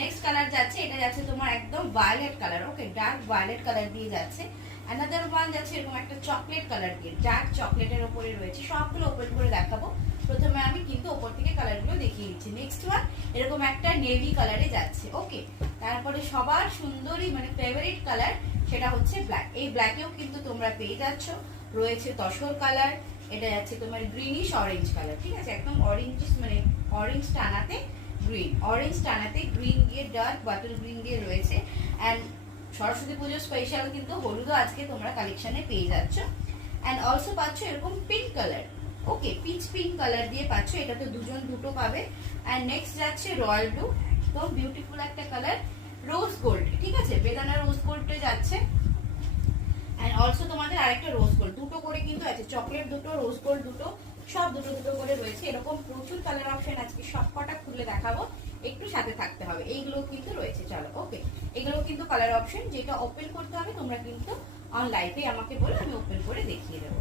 Next colour যাচ্ছে, এটা যাচ্ছে তোমার একদম ভায়োলেট কালার। ওকে, ডার্ক ভায়োলেট কালার দিয়ে যাচ্ছে। অ্যানাদার ওয়ান যাচ্ছে এরকম একটা চকলেট কালার দিয়ে, ডার্ক চকলেটের ওপরে রয়েছে। সবগুলো ওপেন করে দেখাবো। প্রথমে আমি কিন্তু ওপর থেকে কালারগুলো দেখিয়ে দিচ্ছি। নেক্সট ওয়ান এরকম একটা নেভি কালারে যাচ্ছে। ওকে, তারপরে সবার সুন্দরী মানে ফেভারিট কালার সেটা হচ্ছে ব্ল্যাক। এই ব্ল্যাকেও কিন্তু তোমরা পেয়ে যাচ্ছ। রয়েছে তসর কালার, এটা যাচ্ছে তোমার গ্রিনিশ অরেঞ্জ কালার। ঠিক আছে, একদম অরেঞ্জ মানে অরেঞ্জ টানাতে গ্রিন, অরেঞ্জ টানাতে গ্রিন দিয়ে ডার্ক বাটল গ্রিন দিয়ে রয়েছে। অ্যান্ড সরস্বতী পুজোর স্পেশাল কিন্তু হলুদও আজকে তোমরা কালেকশনে পেয়ে যাচ্ছ। অ্যান্ড অলসো পাচ্ছ এরকম পিঙ্ক কালার। ওকে, পিচ পিঙ্ক কালার দিয়ে পাচ্ছ, এটা তো দুজন দুটো পাবে। অ্যান্ড নেক্সট যাচ্ছে রয়্যাল ব্লু, তো বিউটিফুল একটা কালার। রোজ গোল্ড, ঠিক আছে, বেদানা রোজ গোল্ডে যাচ্ছে। অ্যান্ড অলসো তোমাদের আরেকটা রোজ গোল্ড, দুটো করে কিন্তু আছে, চকলেট দুটো, রোজ গোল্ড দুটো, সব দুটো দুটো করে রয়েছে। এরকম প্রচুর কালার অপশন আজকে সব কটা খুলে দেখাবো, একটু সাথে থাকতে হবে। এইগুলো কিন্তু রয়েছে, চলো। ওকে, এগুলো কিন্তু কালার অপশন, যেটা ওপেন করতে হবে তোমরা কিন্তু অন লাইভে আমাকে বলে আমি ওপেন করে দেখিয়ে দেবো।